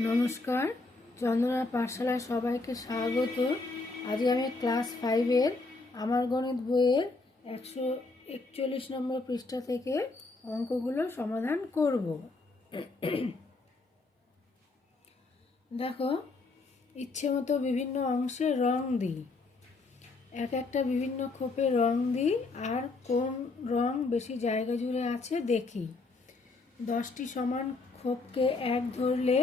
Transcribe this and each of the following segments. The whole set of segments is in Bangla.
নমস্কার, চন্দনা পাঠশালায় সবাইকে স্বাগত। আজকে আমি ক্লাস 5-এর আমার গণিত বইয়ের 141 নম্বর পৃষ্ঠা থেকে অঙ্কগুলো সমাধান করব। দেখো, ইচ্ছে মতো বিভিন্ন অংশে রং দিই, একটা বিভিন্ন খোপে রং দিই, আর কোন রং বেশি জায়গা জুড়ে আছে দেখি। 10টি সমান খোপকে এক ধরলে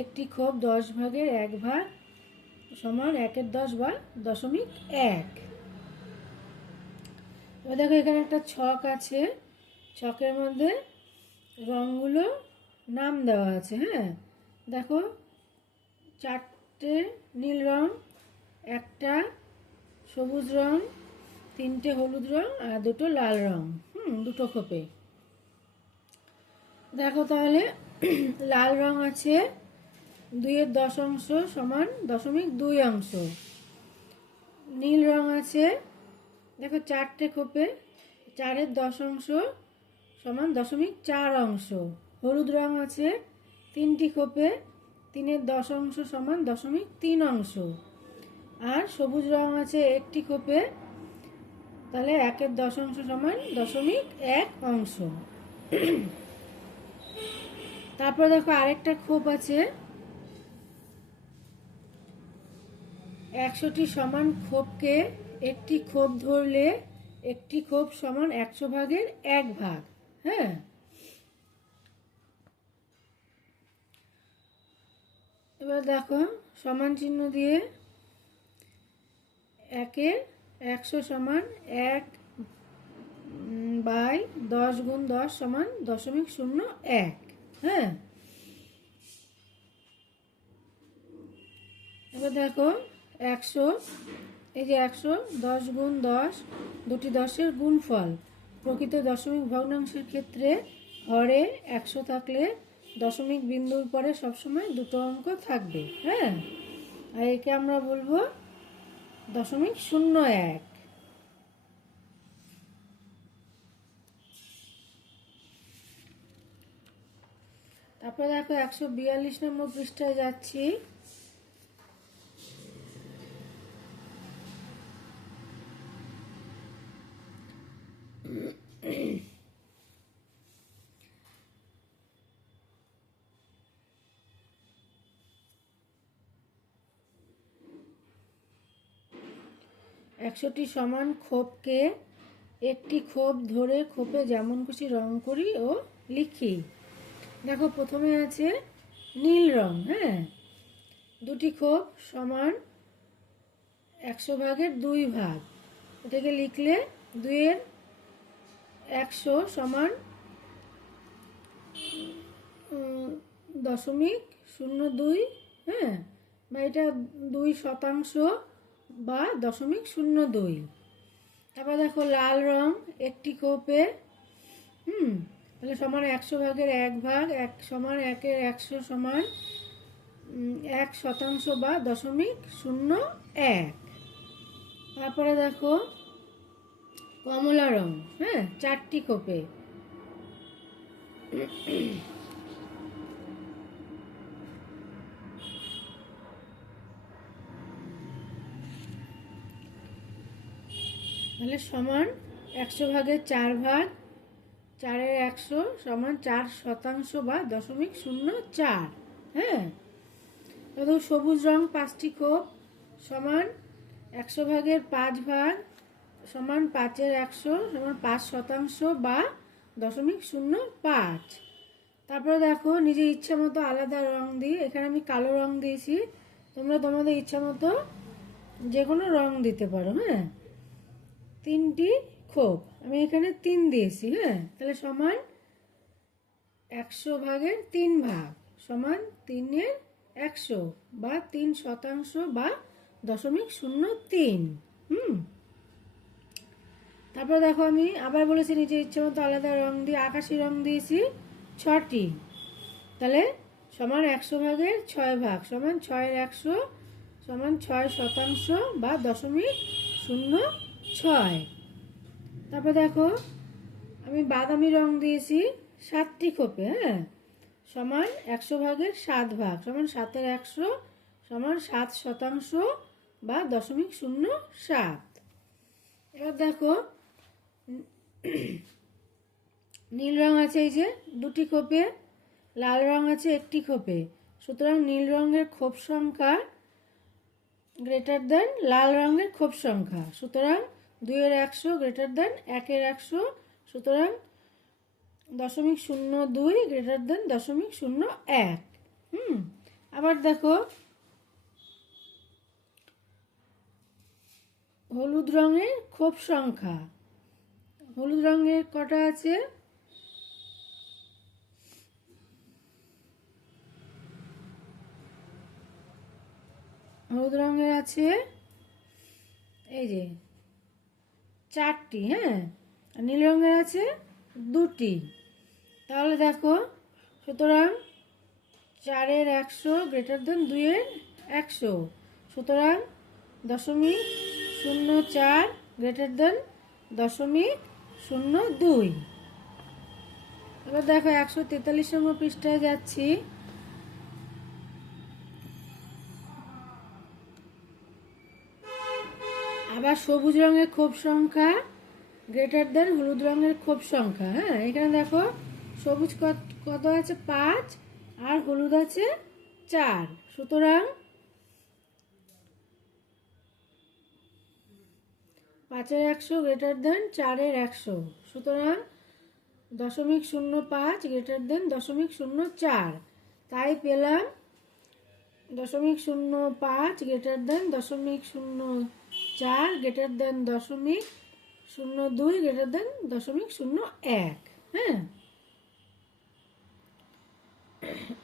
একটি খোপ 10 ভাগের 1 ভাগ সমান 1/10 বা 0.1। এবার দেখো, এখানে একটা ছক আছে, ছকের মধ্যে রঙগুলো নাম দেওয়া আছে। হ্যাঁ, দেখো, 4টে নীল রং, একটা সবুজ রং, 3টে হলুদ রং আর 2টো লাল রং। দুটো খোপে। দেখো তাহলে, লাল রং আছে 2/10 অংশ সমান 0.2 অংশ। নীল রং আছে, দেখো, 4টে খোপে, 4/10 অংশ সমান 0.4 অংশ। হলুদ রং আছে 3টি খোপে, 3/10 অংশ সমান 0.3 অংশ। আর সবুজ রং আছে একটি খোপে, তাহলে 1/10 অংশ সমান 0.1 অংশ। তারপর দেখো, আরেকটা খোপ আছে, 100টি সমান খোপকে একটি খোপ ধরলে একটি খোপ সমান 100 ভাগের 1 ভাগ। হ্যাঁ, এবার দেখো, সমান চিহ্ন দিয়ে 100 সমান 1/10 গুণ 10 সমান 0.01। হ্যাঁ, এবার দেখো, 100, এই যে 100, 10 গুণ 10, দুটি 10-এর গুণফল। প্রকৃত দশমিক ভগ্নাংশের ক্ষেত্রে হরে 100 থাকলে দশমিক বিন্দুর পরে সবসময় দুটো অঙ্ক থাকবে। হ্যাঁ, আর একে আমরা বলবো 0.01। তারপরে দেখো, 142 নম্বর পৃষ্ঠায় যাচ্ছি। একশোটি সমান খোপকে একটি খোপ ধরে খোপে যেমন খুশি রং করি ও লিখি। দেখো, প্রথমে আছে নীল রং। হ্যাঁ, দুটি খোপ সমান 100 ভাগের 2 ভাগ, এটাকে লিখলে 2/100 সমান 0.02। হ্যাঁ, বা এটা 2% বা 0.02। তারপর দেখো, লাল রং একটি খোপে, তাহলে সমান 100 ভাগের 1 ভাগ, 1 সমান 1/100 সমান 1% বা 0.01। তারপরে দেখো, কমলা রং। হ্যাঁ, 4টি খোপে, তাহলে সমান 100 ভাগের 4 ভাগ, 4/100 সমান 4% বা 0.04। হ্যাঁ, তবে সবুজ রং 5টি খোপ সমান 100 ভাগের 5 ভাগ সমান 5/100 সমান 5% বা 0.05। তারপরে দেখো, নিজের ইচ্ছা মতো আলাদা রং দিই। এখানে আমি কালো রং দিয়েছি, তোমরা তোমাদের ইচ্ছা মতো যে কোনো রং দিতে পারো। হ্যাঁ, 3টি খোপ, আমি এখানে 3 দিয়েছি। হ্যাঁ, তাহলে সমান 100 ভাগের 3 ভাগ সমান 3/100 বা 3% বা 0.03। তারপর দেখো, আমি আবার বলেছি নিজের ইচ্ছে মতো আলাদা রং দিয়ে, আকাশি রং দিয়েছি 6টি, তাহলে সমান 100 ভাগের 6 ভাগ সমান 6/100 সমান 6% বা 0.06। তারপর দেখো, আমি বাদামি রং দিয়েছি 7টি খোপে। হ্যাঁ, সমান 100 ভাগের 7 ভাগ সমান 7-এর 100 সমান 7% বা 0.07। এবার দেখো নীল রং আছে এই যে দুটি খোপে, লাল রং আছে একটি খোপে, সুতরাং নীল রঙের খোপ সংখ্যা গ্রেটার দেন লাল রঙের খোপ সংখ্যা, সুতরাং 2-এর 100 গ্রেটার দেন 1-এর 100, সুতরাং 0.02 গ্রেটার দেন 0.01। আবার দেখো হলুদ রঙের খোপ সংখ্যা, হলুদ রঙের কটা আছে, হলুদ রঙের আছে এই যে 4টি, হ্যাঁ, আর নীল রঙের আছে 2টি। তাহলে দেখো সুতরাং 4-এর 100 গ্রেটার দেন 2-এর 100, সুতরাং 0.04 গ্রেটার দেন 0.02। এবার দেখো 143 নম্বর পৃষ্ঠায় যাচ্ছি। আবার সবুজ রঙের খোপ সংখ্যা গ্রেটার দেন হলুদ রঙের খোপ সংখ্যা। হ্যাঁ, এখানে দেখো সবুজ কত আছে 5 আর হলুদ আছে 4, সুতরাং 5-এর 100 গ্রেটার দেন 4-এর 100, সুতরাং 0.05 গ্রেটার দেন 0.04। তাই পেলাম 0.05 greater than 0.04 greater than 0.02 greater than 0.01। হ্যাঁ,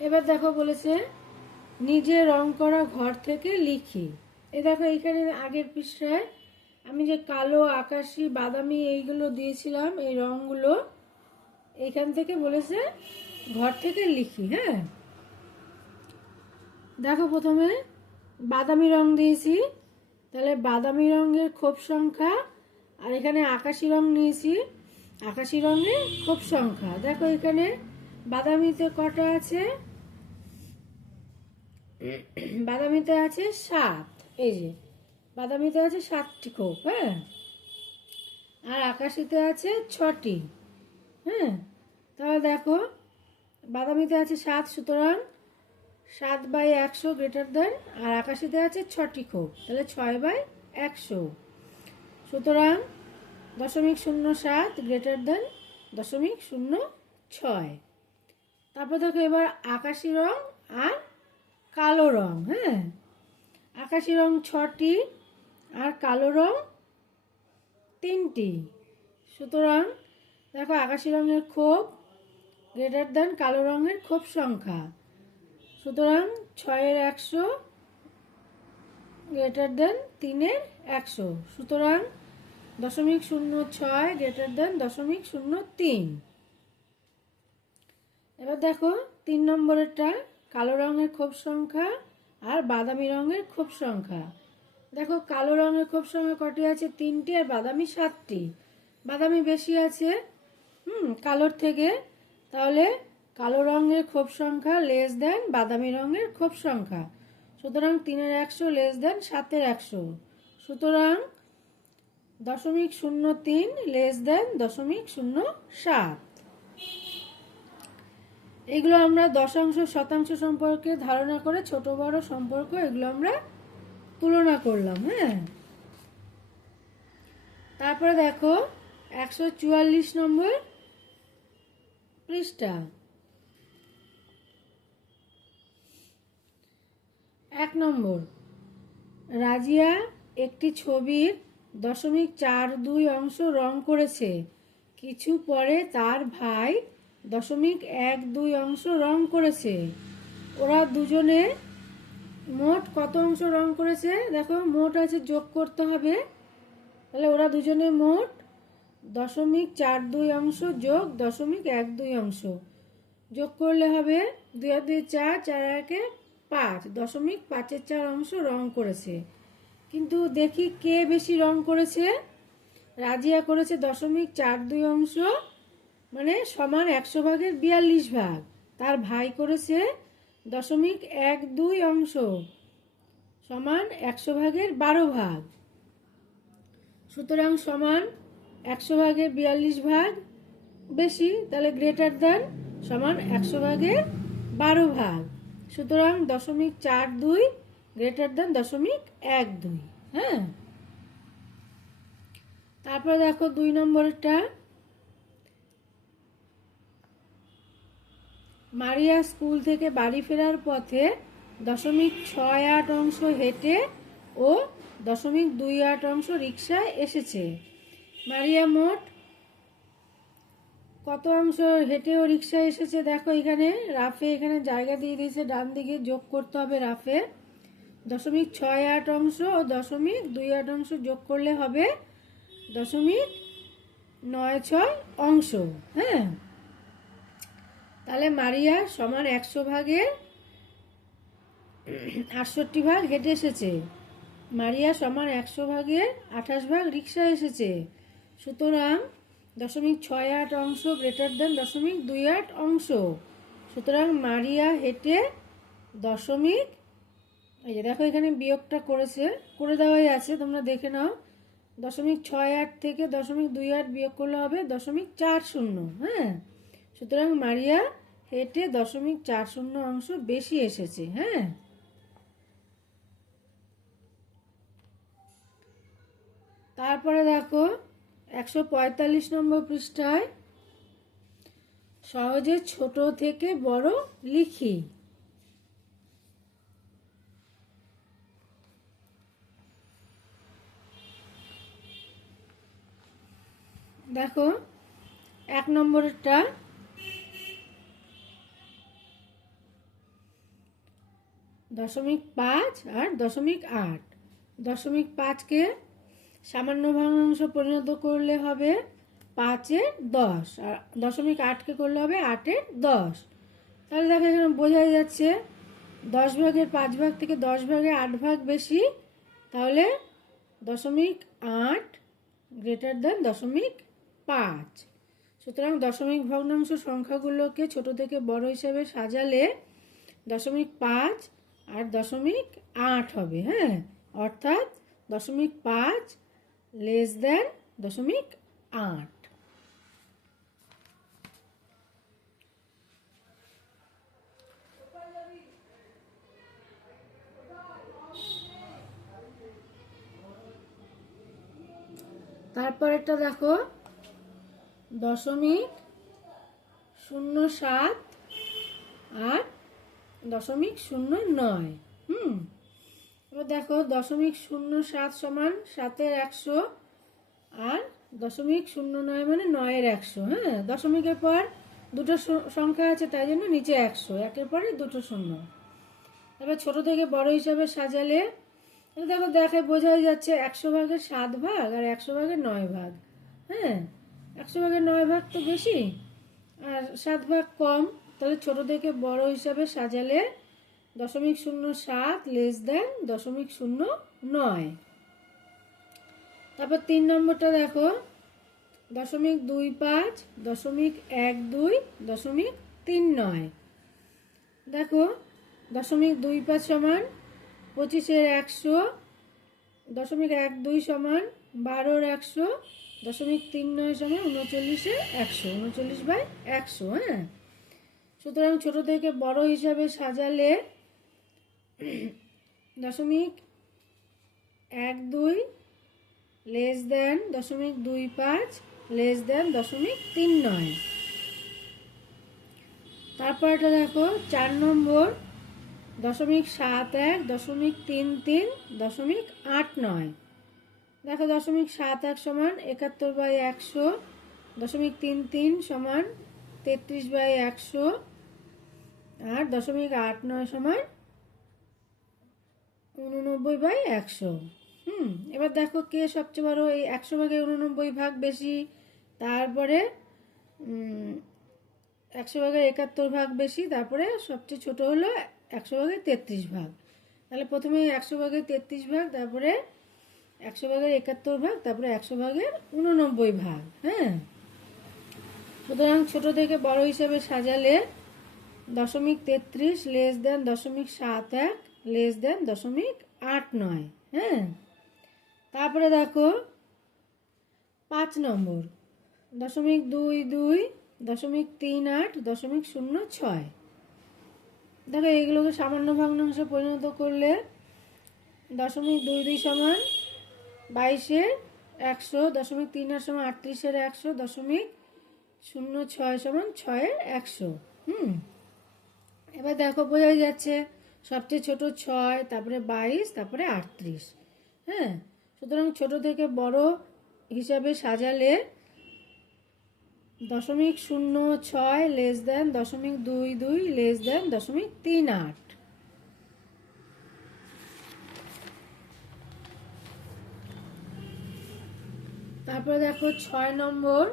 এবার দেখো বলেছে নিজে রং করা ঘর থেকে লিখি। এই দেখো এইখানে আগের পৃষ্ঠায় আমি যে কালো, আকাশি, বাদামি এইগুলো দিয়েছিলাম, এই রঙগুলো এইখান থেকে বলেছে ঘর থেকে লিখি। হ্যাঁ, দেখো প্রথমে বাদামি রং দিয়েছি, তাহলে বাদামি রঙের খোপ সংখ্যা, আর এখানে আকাশি রং নিয়েছি, আকাশি রঙের খোপ সংখ্যা। দেখো এখানে বাদামিতে কটা আছে, বাদামিতে আছে 7, এই যে বাদামিতে আছে 7টি খোপ। হ্যাঁ, আর আকাশিতে আছে 6টি। হ্যাঁ, তাহলে দেখো বাদামিতে আছে 7, সুতরাং 7/100 গ্রেটার দেন, আর আকাশিতে আছে 6টি খোপ, তাহলে 6/100, সুতরাং 0.07 গ্রেটার দেন 0.06। তারপর দেখো এবার আকাশি রং আর কালো রং। হ্যাঁ, আকাশি রং 6টি আর কালো রং 3টি, সুতরাং দেখো আকাশি রঙের খোপ গ্রেটার দেন কালো রঙের খোপ সংখ্যা, সুতরাং 6-এর 100 গ্রেটার দেন 3-এর 100, সুতরাং 0.06 গ্রেটার দেন 0.03। এবার দেখো 3 নম্বরেরটা কালো রঙের খোপ সংখ্যা আর বাদামি রঙের খোপ সংখ্যা। দেখো কালো রঙের খোপ সংখ্যা কটি আছে, 3টি, আর বাদামি 7টি। বাদামি বেশি আছে কালোর থেকে, তাহলে কালো রঙের খোপ সংখ্যা লেস দেন বাদামি রঙের খোপ সংখ্যা, সুতরাং 3-এর 100 লেস দেন 7-এর 100, সুতরাং 0.03 লেস দেন 0.07। এগুলো আমরা দশাংশ, শতাংশ সম্পর্কে ধারণা করে ছোট বড় সম্পর্ক এগুলো আমরা তুলনা করলাম। হ্যাঁ, তারপরে দেখো 144 নম্বর পৃষ্ঠা, 1 নম্বর, রাজিয়া একটি ছবির 0.42 অংশ রং করেছে, কিছু পরে তার ভাই 0.12 অংশ রং করেছে, ওরা দুজনে মোট কত অংশ রং করেছে? দেখো মোট আছে, যোগ করতে হবে, তাহলে ওরা দুজনে মোট 0.42 অংশ যোগ 0.12 অংশ, যোগ করলে হবে 2 আর 2 4, 4 আর 1 5, 0.54 অংশ রং করেছে। কিন্তু দেখি কে বেশি রং করেছে। রাজিয়া করেছে 0.42 অংশ, মানে সমান 100 ভাগের 42 ভাগ। তার ভাই করেছে 0.12 অংশ সমান 100 ভাগের 12 ভাগ। সুতরাং সমান 100 ভাগের 42 ভাগ বেশি, তাহলে গ্রেটার দ্যান সমান 100 ভাগের 12 ভাগ। সুতরাং 0.42 গ্রেটার দ্যান 0.12। হ্যাঁ, তারপরে দেখো 2 নম্বরটা, মারিয়া স্কুল থেকে বাড়ি ফেরার পথে 0.68 অংশ হেঁটে ও 0.28 অংশ রিক্সায় এসেছে। মারিয়া মোট কত অংশ হেঁটে ও রিক্সায় এসেছে? দেখো এখানে রাফে এখানে জায়গা দিয়ে দিয়েছে, ডান দিকে যোগ করতে হবে রাফে। 0.68 অংশ ও 0.28 অংশ যোগ করলে হবে 0.96 অংশ। হ্যাঁ, তাহলে মারিয়া সমান 100 ভাগের 68 ভাগ হেঁটে এসেছে, মারিয়া সমান 100 ভাগের 28 ভাগ রিক্সায় এসেছে। সুতরাং 0.68 অংশ গ্রেটার দেন 0.28 অংশ। সুতরাং মারিয়া হেঁটে এই যে দেখো এখানে বিয়োগটা করে দেওয়াই আছে, তোমরা দেখে নাও। 0.68 থেকে 0.28 বিয়োগ করলে হবে 0.40। হ্যাঁ, সুতরাং মারিয়া হেঁটে 0.40 অংশ বেশি এসেছে। হ্যাঁ, তারপরে দেখো 145 নম্বর পৃষ্ঠায় সহজে ছোট থেকে বড় লিখি। দেখো 1 নম্বরটা, 0.5 আর 0.8। 0.5কে সামান্য ভগ্নাংশ পরিণত করলে হবে 5-এর 10, আর 0.8কে করলে হবে 8-এর 10। তাহলে দেখো এখানে বোঝাই যাচ্ছে 10 ভাগের 5 ভাগ থেকে 10 ভাগের 8 ভাগ বেশি, তাহলে 0.8 গ্রেটার দেন 0.5। সুতরাং দশমিক ভগ্নাংশ সংখ্যাগুলোকে ছোট থেকে বড় হিসেবে সাজালে 0.5 আর 0.8 হবে। হ্যাঁ, অর্থাৎ 0.5 লেস দেন 0.8। তারপর একটা দেখো 0.07 আর 0.09। এবার দেখো 0.07 সমান 7-এর 100 আর 0.09 মানে 9-এর 100। হ্যাঁ, দশমিকের পর দুটো সংখ্যা আছে তাই জন্য নিচে 100, একের পরে দুটো শূন্য। এবার ছোট থেকে বড় হিসাবে সাজালে দেখো দেখে বোঝাই যাচ্ছে 100 ভাগের 7 ভাগ আর 100 ভাগের 9 ভাগ। হ্যাঁ, 100 ভাগের 9 ভাগ তো বেশি আর 7 ভাগ কম, তাহলে ছোট থেকে বড় হিসাবে সাজালে 0.07 লেস দেন 0.09। তারপর 3 নম্বরটা দেখো 0.25, 0.12, 0.39। দেখো 0.25 সমান 25-এর 100, 0.12 সমান 12-এর 100, 0.39 সমান 39-এর 100, 39/100। হ্যাঁ, সুতরাং ছোট থেকে বড় হিসাবে সাজালে 0.12 লেস দেন 0.25 লেস দেন 0.39। তারপর এটা দেখো 4 নম্বর 0.71, 0.33, 0.89। দেখো 0.71 সমান 71/100, 0.33 সমান 33/100 আর 0.89 সমান 89/100। এবার দেখো কে সবচেয়ে বড়? এই 100 ভাগে 89 ভাগ বেশি, তারপরে 100 ভাগের 71 ভাগ বেশি, তারপরে সবচেয়ে ছোট হলো 100 ভাগের 33 ভাগ। তাহলে প্রথমে 100 ভাগের 33 ভাগ, তারপরে 100 ভাগের 71 ভাগ, তারপরে 100 ভাগের 89 ভাগ। হ্যাঁ, সুতরাং ছোট থেকে বড় হিসেবে সাজালে 0.33 লেস দেন 0.71 লেস দেন 0.89। হ্যাঁ, তারপরে দেখো 5 নম্বর 0.22 0.38 0.06। দেখো এইগুলোকে সামান্য ভগ্নাংশে পরিণত করলে 0.22 সমান 22-এর 100, 0.38 সমান 38-এর 100, 0.06 সমান 6-এর 100। এবার দেখো বোঝাই যাচ্ছে সবচেয়ে ছোট 6, তারপরে 22, তারপরে 38। হ্যাঁ, সুতরাং ছোট থেকে বড় হিসাবে সাজালে 0.06 লেস দেন 0.22 লেস দেন 0.38। তারপরে দেখো 6 নম্বর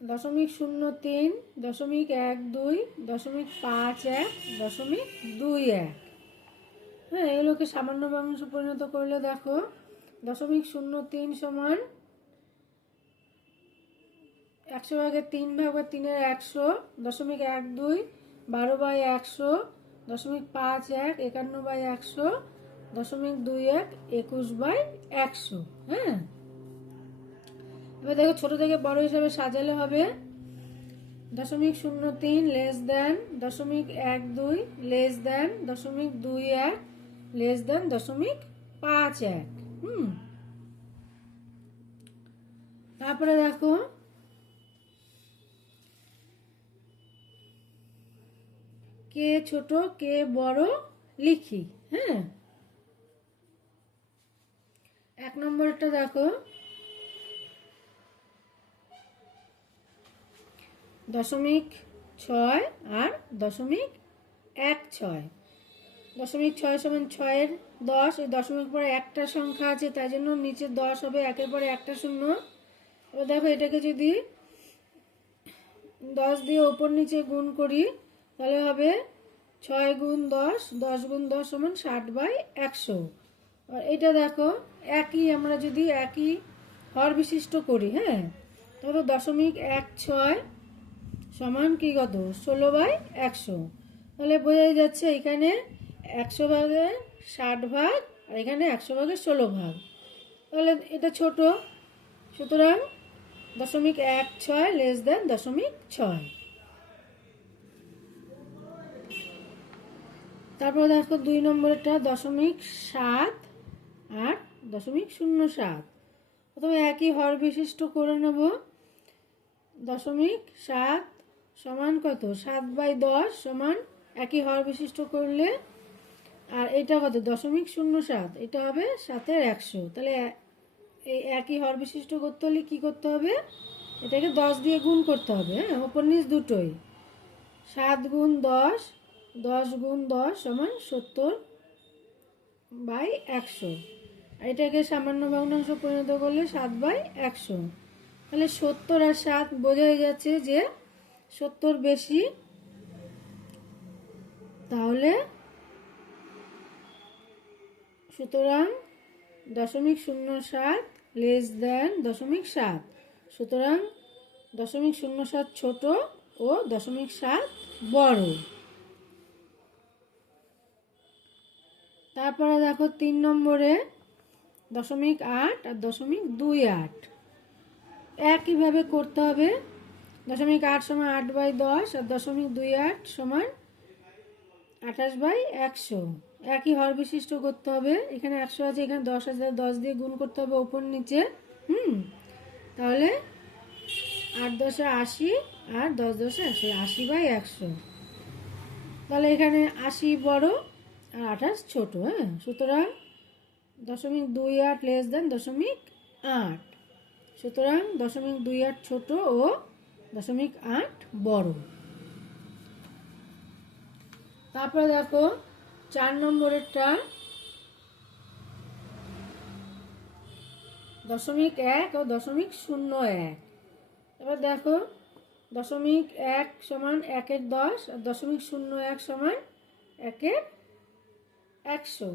0.03 0.12 0.51 0.21। হ্যাঁ, এগুলোকে সামান্য ভগ্নাংশে পরিণত করলে দেখো 0.03 সমান 100 ভাগের 3 ভাগ বা 3-এর 100, 0.12 12/100, 0.51 51/100, 0.21 21/100। হ্যাঁ, এবার দেখো ছোট থেকে বড় হিসাবে সাজালে হবে 0.03 less than 0.12 less than 0.21 less than 0.51। তারপরে দেখো কে ছোট কে বড় লিখি। হ্যাঁ, 1 নম্বরটা দেখো 0.6 আর 0.16। 0.6 সমান 6-এর 10, এই দশমিক পরে একটা সংখ্যা আছে তাই জন্য নিচে 10 হবে, 1-এর পরে একটা শূন্য। এবার দেখো এটাকে যদি 10 দিয়ে ওপর নিচে গুণ করি তাহলে হবে 6 গুণ 10, 10 গুণ 10 সমান 60/100। আর এটা দেখো একই, আমরা যদি একই হর বিশিষ্ট করি, হ্যাঁ, তাহলে 0.16 সমান কি কত 16/100। তাহলে বোঝাই যাচ্ছে এখানে 100 ভাগে 60 ভাগ আর এখানে 100 ভাগে 16 ভাগ, তাহলে এটা ছোট, সুতরাং 0.16 লেস দেন 0.6। তারপর দেখো 2 নম্বরটা 0.7 আর 0.07। প্রথমে একই হর বিশিষ্ট করে নেব। 0.7 সমান কত 7/10 সমান একই হর বিশিষ্ট করলে, আর এটা কত 0.07, এটা হবে 7-এর 100। তাহলে এই একই হর বিশিষ্ট করতে হলে কি করতে হবে, এটাকে 10 দিয়ে গুণ করতে হবে। হ্যাঁ, ওপর নিচ দুটোই। 7 গুণ 10, 10 গুণ 10 সমান 70/100। এটাকে সামান্য ভগ্নাংশ পরিণত করলে 7/100। তাহলে 70 আর 7 বোঝাই যাচ্ছে যে 70 বেশি, তাহলে সুতরাং 0.07 লেস দেন 0.7, সুতরাং 0.07 ছোট ও 0.7 বড়। তারপরে দেখো 3 নম্বরে 0.8 আর 0.28 একইভাবে করতে হবে। 0.8 সমান 8/10 আর 0.28 সমান 28/100। একই হর বিশিষ্ট করতে হবে। এখানে 100 আছে, এখানে 10 আছে, 10 দিয়ে গুণ করতে হবে ওপর নিচে। তাহলে 8 10 80 আর 10 10 100, 80/100। তাহলে এখানে 80 বড় আর 28 ছোট। হ্যাঁ, সুতরাং 0.28 লেস দেন 0.8, সুতরাং 0.28 ছোট ও 0.8 বড়। তারপরে দেখো 4 নম্বরেরটা 0.1 ও 0.01। এবার দেখো 0.1 সমান 1-এর 10 আর 0.01 সমান 1-এর 100।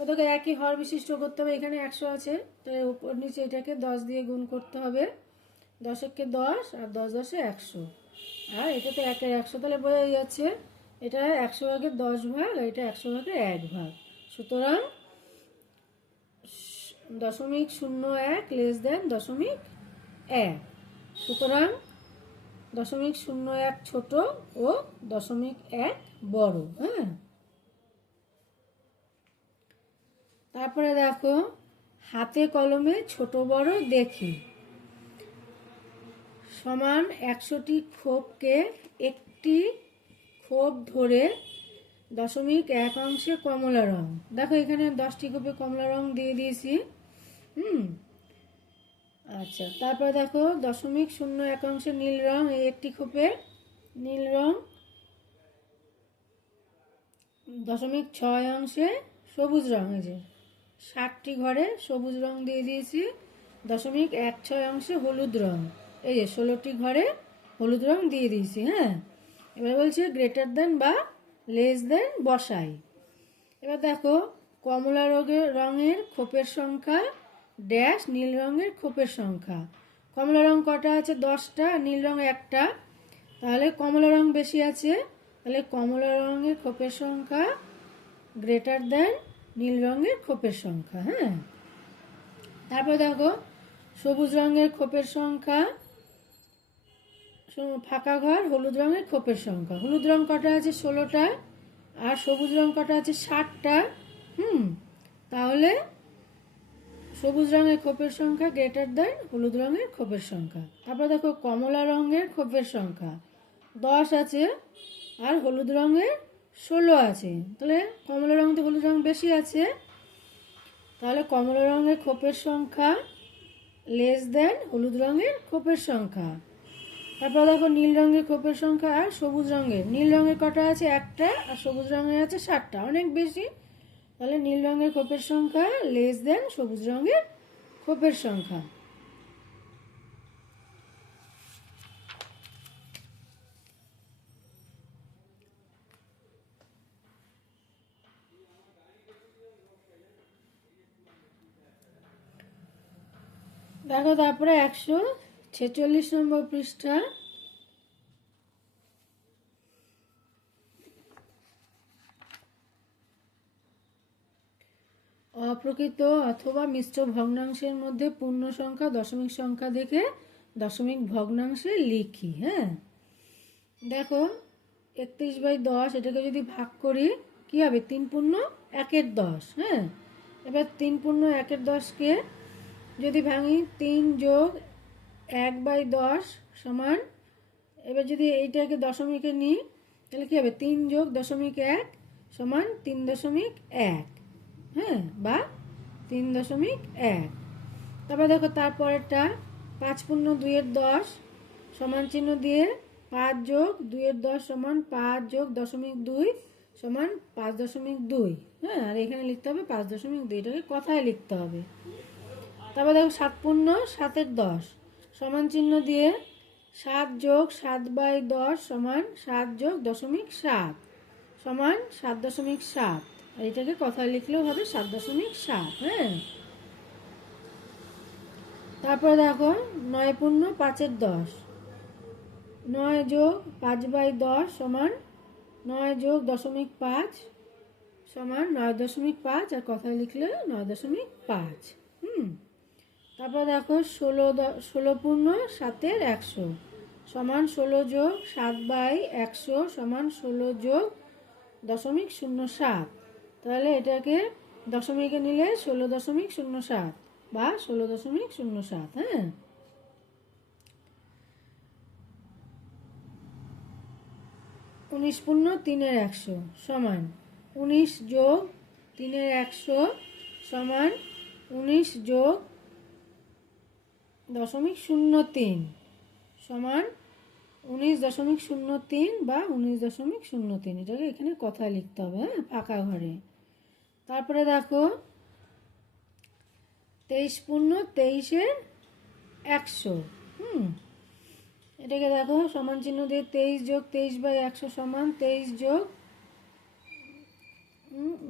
ওদেরকে একই হর বিশিষ্ট করতে হবে। এখানে 100 আছে, তাই উপর নিচে এটাকে 10 দিয়ে গুণ করতে হবে। 10 কে 10 আর 10 10 100, আর এটা তো 1/100, তাহলে বোঝা যাচ্ছে এটা 100/10 আর এটা 100/1 সুতরাং 0.01 লেস দেন 0.1। সুতরাং 0.01 ছোট ও 0.1 বড়। হ্যাঁ, তারপরে দেখো হাতে কলমে ছোট বড় দেখি সমান 100টি ক্ষোভকে একটি ক্ষোভ ধরে 0.1 অংশে কমলা রং। দেখো এখানে 10টি ক্ষোভে কমলা রং দিয়ে দিয়েছি। আচ্ছা, তারপর দেখো 0.01 অংশে নীল রং, এই একটি ক্ষোভে নীল রং। 0.6 অংশে সবুজ রং, এই যে 60টি ঘরে সবুজ রং দিয়ে দিয়েছি। 0.16 অংশে হলুদ রং, এই যে 16টি ঘরে হলুদ রং দিয়ে দিয়েছি। হ্যাঁ, এবার বলছে গ্রেটার দেন বা লেস দেন বসাই। এবার দেখো কমলা রঙের খোপের সংখ্যা ড্যাশ নীল রঙের খোপের সংখ্যা। কমলা রং কটা আছে? 10টা, নীল রং 1টা, তাহলে কমলা রং বেশি আছে, তাহলে কমলা রঙের খোপের সংখ্যা গ্রেটার দেন নীল রঙের খোপের সংখ্যা। হ্যাঁ, তারপর দেখো সবুজ রঙের খোপের সংখ্যা ফাঁকা ঘর হলুদ রঙের খোপের সংখ্যা। হলুদ রং কটা আছে? 16টা, আর সবুজ রং কটা আছে? 60টা। তাহলে সবুজ রঙের খোপের সংখ্যা গ্রেটার দেন হলুদ রঙের খোপের সংখ্যা। তারপর দেখো কমলা রঙের খোপের সংখ্যা 10 আছে আর হলুদ রঙের 16 আছে, তাহলে কমলা রং তো হলুদ রং বেশি আছে, তাহলে কমলা রঙের খোপের সংখ্যা লেস দেন হলুদ রঙের খোপের সংখ্যা। তারপর দেখো নীল রঙের খোপের সংখ্যা আর সবুজ রঙের, নীল রঙের কটা আছে? 1টা, আর সবুজ রঙের আছে 60টা, অনেক বেশি, তাহলে নীল রঙের খোপের সংখ্যা লেস দেন সবুজ রঙের খোপের সংখ্যা। দেখো তারপরে 146 নম্বর পৃষ্ঠা। অপ্রকৃত অথবা মিশ্র ভগ্নাংশের মধ্যে পূর্ণ সংখ্যা দশমিক সংখ্যা দেখে দশমিক ভগ্নাংশে লিখি। হ্যাঁ, দেখো 31/10 এটাকে যদি ভাগ করি কি হবে? 3 পূর্ণ 1-এর 10। হ্যাঁ, এবার 3 পূর্ণ 1-এর 10কে যদি ভাঙি 3 যোগ 1/10 সমান, এবার যদি এইটাকে দশমিকে নিই তাহলে কী হবে? 3 যোগ 0.1 সমান 3.1। হ্যাঁ, বা 3.1। তারপর দেখো তারপরেরটা 5 পূর্ণ 2-এর 10 সমান চিহ্ন দিয়ে 5 যোগ 2-এর 10 সমান 5 যোগ 0.2 সমান 5.2। হ্যাঁ, আর এখানে লিখতে হবে 5.2, এটাকে কথায় লিখতে হবে। তারপর দেখো 7 পূর্ণ 7-এর 10 সমান চিহ্ন দিয়ে 7 যোগ 7/10 সমান 7 যোগ 0.7 সমান 7.7, আর এটাকে কথায় লিখলেও হবে 7.7। হ্যাঁ, তারপরে দেখো 9 পূর্ণ 5-এর 10 9 যোগ 5/10 সমান 9 যোগ 0.5 সমান 9.5, আর কথায় লিখলে 9.5। তারপর দেখো 16 পূর্ণ 7-এর 100 সমান 16 যোগ 7/100 সমান 16 যোগ 0.07, তাহলে এটাকে দশমিকে নিলে 16.07 বা 16.07। হ্যাঁ, 19 পূর্ণ 3-এর 100 সমান 19 যোগ 3-এর 100 সমান 19 যোগ 0.03 সমান 19.03 বা 19.03, এটাকে এখানে কথায় লিখতে হবে। হ্যাঁ, ফাঁকা ঘরে। তারপরে দেখো 23 পূর্ণ 23-এর 100। এটাকে দেখো সমান চিহ্ন দিয়ে 23 যোগ 23/100 সমান 23 যোগ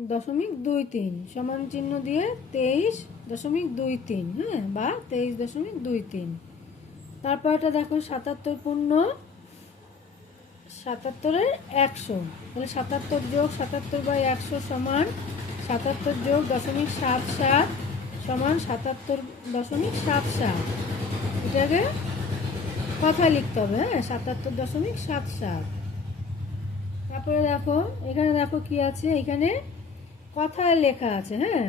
0.23 সমান চিহ্ন দিয়ে 23.23। হ্যাঁ, বা 23.23। তারপর এটা দেখো 77 পূর্ণ 77-এর 100, তাহলে 77 যোগ 77/100 সমান 77 যোগ 0.77 সমান 77.77। এটাকে কথায় লিখতে হবে, হ্যাঁ, 77.77। তারপরে দেখো এখানে, দেখো কি আছে, এখানে কথায় লেখা আছে, হ্যাঁ,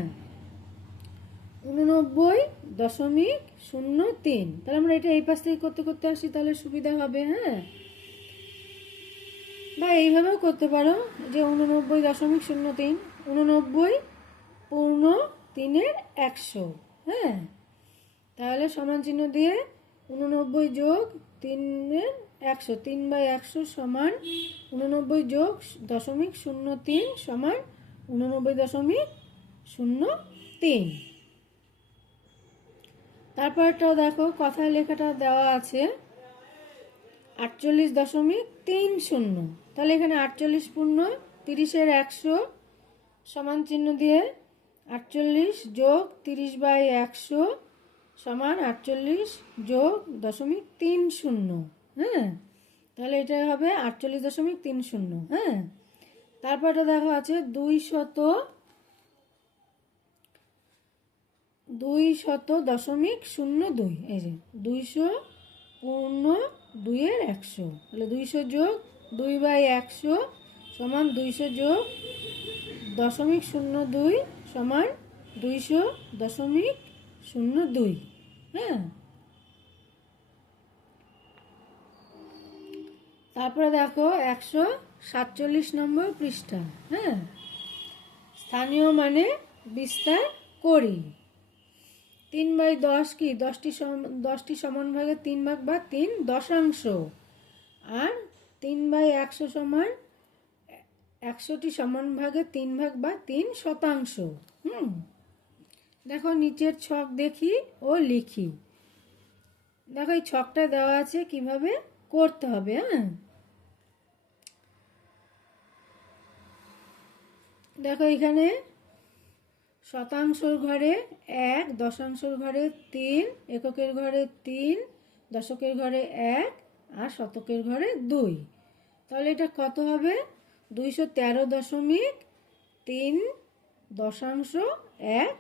89.03। তাহলে আমরা এটা এই পাশ থেকে করতে করতে আসি, তাহলে সুবিধা হবে, হ্যাঁ, বা এইভাবেও করতে পারো যে 89.03, 89 পূর্ণ 3-এর 100, হ্যাঁ, তাহলে সমান চিহ্ন দিয়ে 89 যোগ 3-এর 100, 3/100 সমান 89 যোগ 0.03 সমান 89.03। তারপরটাও দেখো কথায় লেখাটা দেওয়া আছে 48.30। তাহলে এখানে 48 পূর্ণ 30-এর 100 সমান চিহ্ন দিয়ে 48 যোগ 30/100 সমান 48 যোগ 0.30, হ্যাঁ, তাহলে এটা হবে 48.30, হ্যাঁ। তারপরটা দেখো আছে 200.02, এই যে 200 পূর্ণ 2-এর 100, তাহলে 200 যোগ 2/100 সমান 200 যোগ 0.02 সমান 200.02, হ্যাঁ। তারপরে দেখো 147 নম্বর পৃষ্ঠা, হ্যাঁ, স্থানীয় মানে বিস্তার করি। 3/10 কি 10টি সমান ভাগে 3 ভাগ বা 3 দশাংশ, আর 3/100 সমান 100টি সমান ভাগে 3 ভাগ বা 3 শতাংশ। দেখো নিচের ছক দেখি ও লিখি। দেখো এই ছকটা দেওয়া আছে কিভাবে করতে হবে, হ্যাঁ। দেখো এখানে শতাংশর ঘরে 1, দশাংশর ঘরে 3, এককের ঘরে 3, দশকের ঘরে 1 আর শতকের ঘরে 2। তাহলে এটা কত হবে? 213.3 দশাংশ 1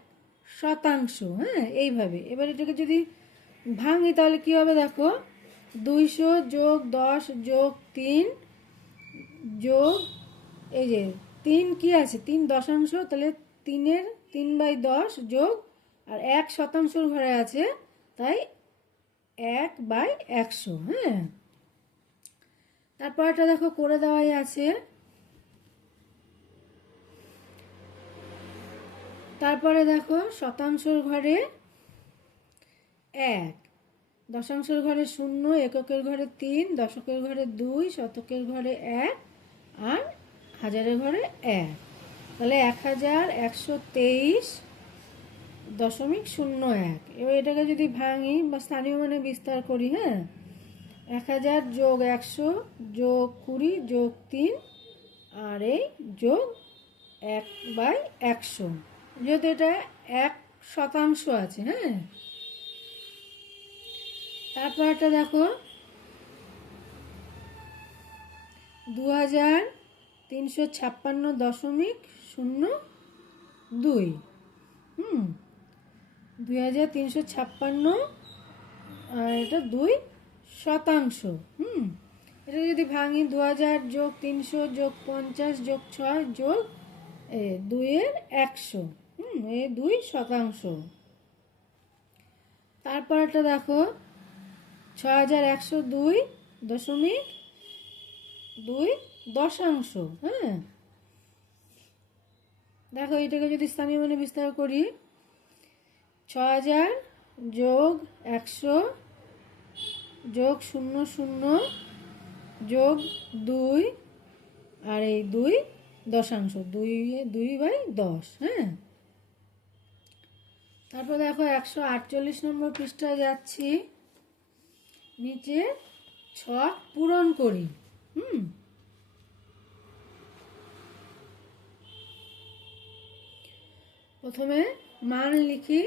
শতাংশ, হ্যাঁ, এইভাবে। এবার এটাকে যদি ভাঙি তাহলে কী হবে? দেখো 200 যোগ 10 যোগ 3 যোগ এই যে 3 কি আছে 3 দশাংশ, তাহলে 3-এর 3/10 যোগ আর 1 শতাংশর ঘরে আছে তাই 1/100, হ্যাঁ। তারপর এটা দেখো করে দেওয়াই আছে। তারপরে দেখো শতাংশর ঘরে 1, দশাংশের ঘরে 0, এককের ঘরে 3, দশকের ঘরে 2, শতকের ঘরে 1 আর হাজারের ঘরে 1। তাহলে 1023.01। এবার এটাকে যদি ভাঙি বা স্থানীয় মানে বিস্তার করি, হ্যাঁ, 1000 যোগ 100 যোগ 20 যোগ 3 আর এই যোগ 1/100, যেহেতু এটা 1 শতাংশ আছে, হ্যাঁ। তারপর একটা দেখো 2356.02, 2356 আর এটা 2 শতাংশ। এটা যদি ভাঙি 2000 যোগ 300 যোগ 50 যোগ 6 যোগ 2-এর 100, এই 2 শতাংশ। তারপর এটা দেখো 6102.2 দশাংশ, হ্যাঁ। দেখো এটাকে যদি স্থানীয় মানে বিস্তার করি 6000 যোগ 100 যোগ 00 যোগ 2 আর এই 2 দশাংশ, 2/10, হ্যাঁ। তারপর দেখো 148 নম্বর পৃষ্ঠায় যাচ্ছি, নিচে ছক পূরণ করি। প্রথমে মান লিখি,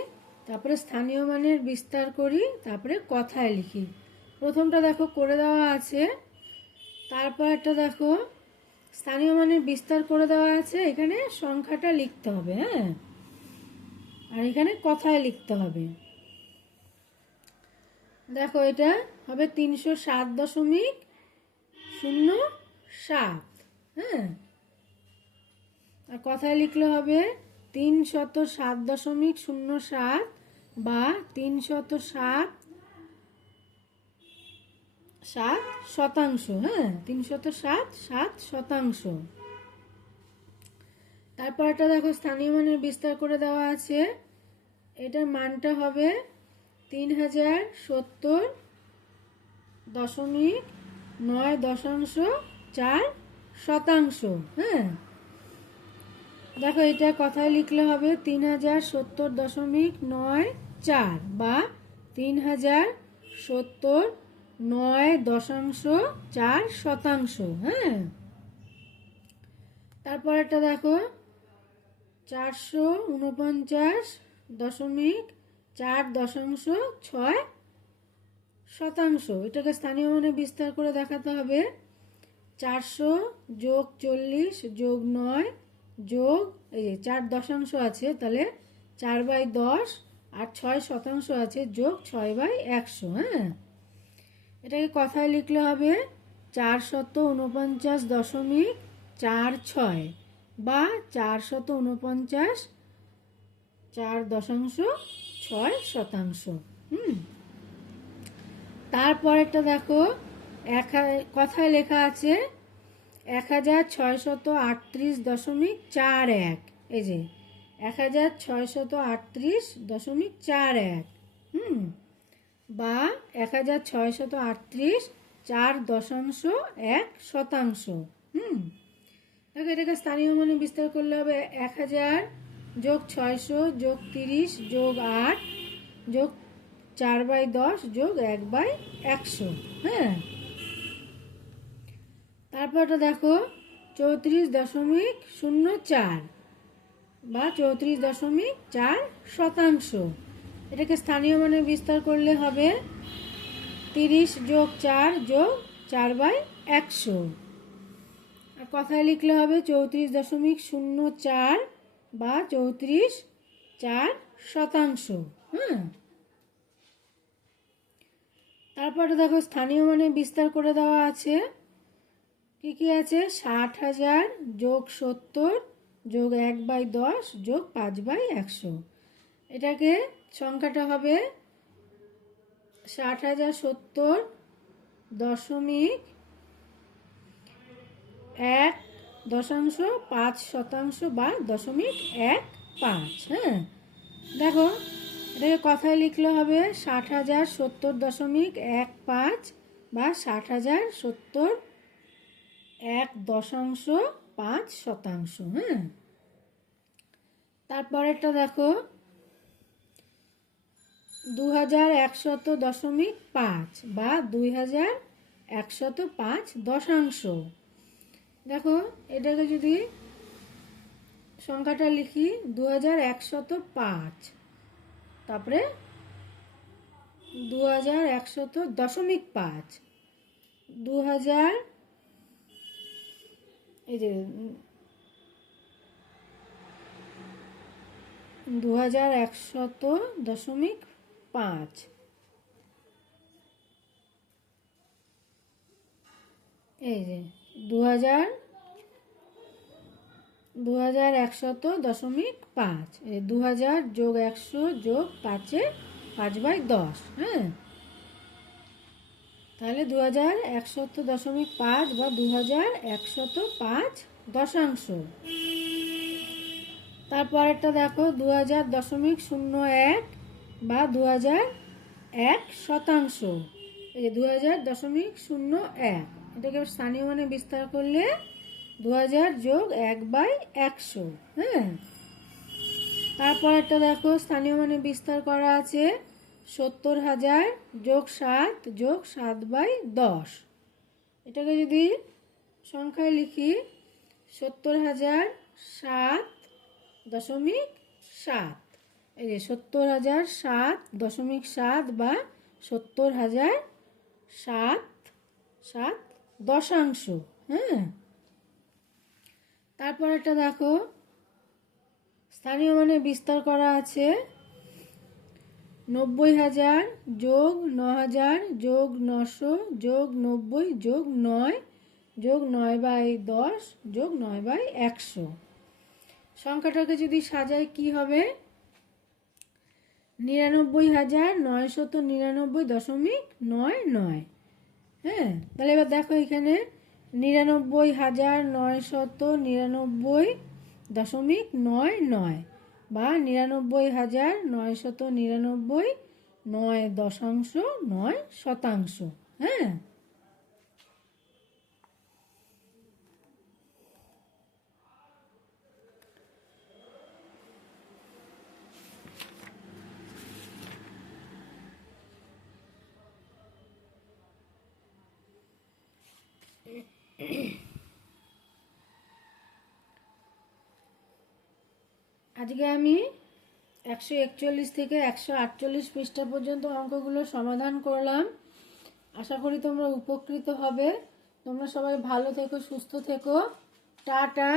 তারপরে স্থানীয় মানের বিস্তার করি, তারপরে কথায় লিখি। প্রথমটা দেখো করে দেওয়া আছে তারপর একটা দেখো স্থানীয় মানের বিস্তার করে দেওয়া আছে, এখানে সংখ্যাটা লিখতে হবে। হ্যাঁ, আর এখানে কথায় লিখতে হবে। দেখো এটা হবে 307.07। হ্যাঁ, আর কথায় লিখলে হবে 307.07 বা 307.7 হ্যাঁ, 307.7। তারপর একটা দেখো স্থানীয় মানের বিস্তার করে দেওয়া আছে, এটার মানটা হবে 3070.9.4। হ্যাঁ, দেখো এটা কথায় লিখলে হবে 3070.9.4 বা 3070.9.4। হ্যাঁ, তারপর একটা দেখো 449.4.6। এটাকে স্থানীয় মানে বিস্তার করে দেখাতে হবে 400 যোগ 40 যোগ 9 যোগ এই যে 4 আছে, তাহলে 4/10 আর 6 আছে যোগ 6/100। হ্যাঁ, এটাকে কথায় লিখলে হবে 449.46 বা 449.4.6। তারপরেরটা দেখো কথায় লেখা আছে 1638.41। এই যে 1638.41 বা 1638.4.1 দেখো এটাকে স্থানীয় মানে বিস্তার করলে হবে 1000 যোগ 600 যোগ 30 যোগ 8 যোগ 4/10 যোগ 1/100। হ্যাঁ, তারপরটা দেখো 34.04 বা 34.4। এটাকে স্থানীয় মানে বিস্তার করলে হবে 30 যোগ 4 যোগ 4/100। আর কথায় লিখলে হবে 34.04 বা 34.4। হ্যাঁ, তারপরে দেখো স্থানীয় মানে বিস্তার করে দেওয়া আছে, কি কি আছে 60,000 যোগ 70 যোগ 1/10 যোগ 5/100। এটাকে সংখ্যাটা হবে 60,070.1.5% বা 0.15। হ্যাঁ, দেখো এটাকে কথায় লিখলে হবে 60,070.15 বা 60,070.1.5%। হ্যাঁ, তারপরেরটা দেখো 2100.5 বা 2105। দেখো এটাকে যদি সংখ্যাটা লিখি 2105, তারপরে 2100.5 2000 এই যে 2100.5 এই যে 2100.5 2000 যোগ 100 যোগ 5/10। হ্যাঁ, তাহলে 2100.5 বা 2105। তারপরেরটা দেখো 2000.01 বা 2001। এই যে 2000.01, এটাকে স্থানীয় মানে বিস্তার করলে 2000 যোগ 1/100। হ্যাঁ, তারপরেরটা দেখো স্থানীয় মানে বিস্তার করা আছে 70,000 যোগ 7 যোগ 7/10। এটাকে যদি সংখ্যায় লিখি 70,007.7। এই যে 70,007.7 বা 70,007 দশাংশ। হ্যাঁ, তারপর একটা দেখো, স্থানীয় মানে বিস্তার করা আছে 90,000 যোগ 9,000 যোগ 900 যোগ 90 যোগ 9 যোগ 9/10 যোগ 9/100। সংখ্যাটাকে যদি সাজাই কি হবে? 99,999.99। হ্যাঁ, তাহলে এবার দেখো এখানে 99,999.99 বা 99,999.9 হ্যাঁ, আজকে আমি 141 থেকে 148 পৃষ্ঠা পর্যন্ত অঙ্কগুলো সমাধান করলাম। আশা করি তোমরা উপকৃত হবে। তোমরা সবাই ভালো থেকো, সুস্থ থেকো। টাটা।